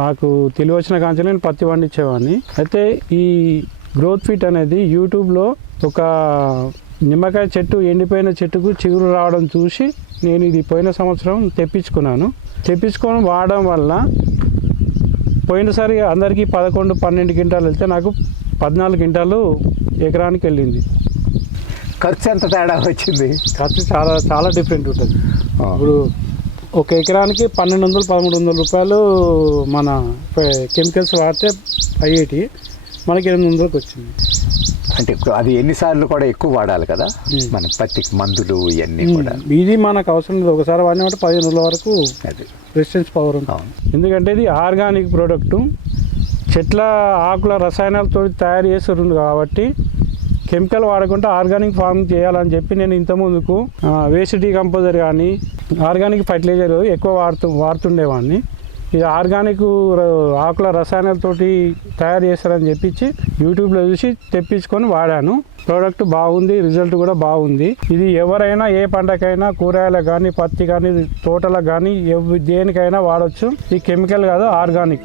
నాకు తెలివచ్చిన కాంచె నేను పత్తి పండించేవాడిని. అయితే ఈ గ్రోత్ ఫిట్ అనేది యూట్యూబ్లో ఒక నిమ్మకాయ చెట్టు ఎండిపోయిన చెట్టుకు చిగురు రావడం చూసి నేను ఇది పోయిన సంవత్సరం తెప్పించుకొని వాడడం వల్ల పోయినసారి అందరికీ 11-12 క్వింటాలు వెళ్తే నాకు 14 క్వింటాలు ఎకరానికి వెళ్ళింది. ఖర్చు ఎంత తేడా వచ్చింది? ఖర్చు చాలా చాలా డిఫరెంట్ ఉంటుంది. ఇప్పుడు ఒక ఎకరానికి 1200-1300 రూపాయలు మన కెమికల్స్ వాడితే అయ్యేటి మనకి 800కి వచ్చింది. అంటే ఇప్పుడు అది ఎన్నిసార్లు కూడా ఎక్కువ వాడాలి కదా మన పత్తికి మందులు ఇవన్నీ కూడా. ఇది మనకు అవసరం లేదు, ఒకసారి వాడినామంటే 15 రోజుల వరకు అది రెసిస్టెన్స్ పవర్ ఉంటుంది. ఎందుకంటే ఇది ఆర్గానిక్ ప్రోడక్టు, చెట్ల ఆకుల రసాయనాలతో తయారు చేస్తుంది కాబట్టి కెమికల్ వాడకుండా ఆర్గానిక్ ఫార్మింగ్ చేయాలని చెప్పి నేను ఇంతకుముందుకు వేస్ట్ డీకంపోజర్ కానీ ఆర్గానిక్ ఫర్టిలైజర్ ఎక్కువ వాడుతుండేవాడిని. ఇది ఆర్గానిక్ ఆకుల రసాయనాలతోటి తయారు చేస్తారని చెప్పించి యూట్యూబ్లో చూసి తెప్పించుకొని వాడాను. ప్రోడక్ట్ బాగుంది, రిజల్ట్ కూడా బాగుంది. ఇది ఎవరైనా ఏ పంటకైనా, కూరగాయలకు కానీ, పత్తి కానీ, తోటలకు కానీ దేనికైనా వాడచ్చు. ఈ కెమికల్ కాదు, ఆర్గానిక్.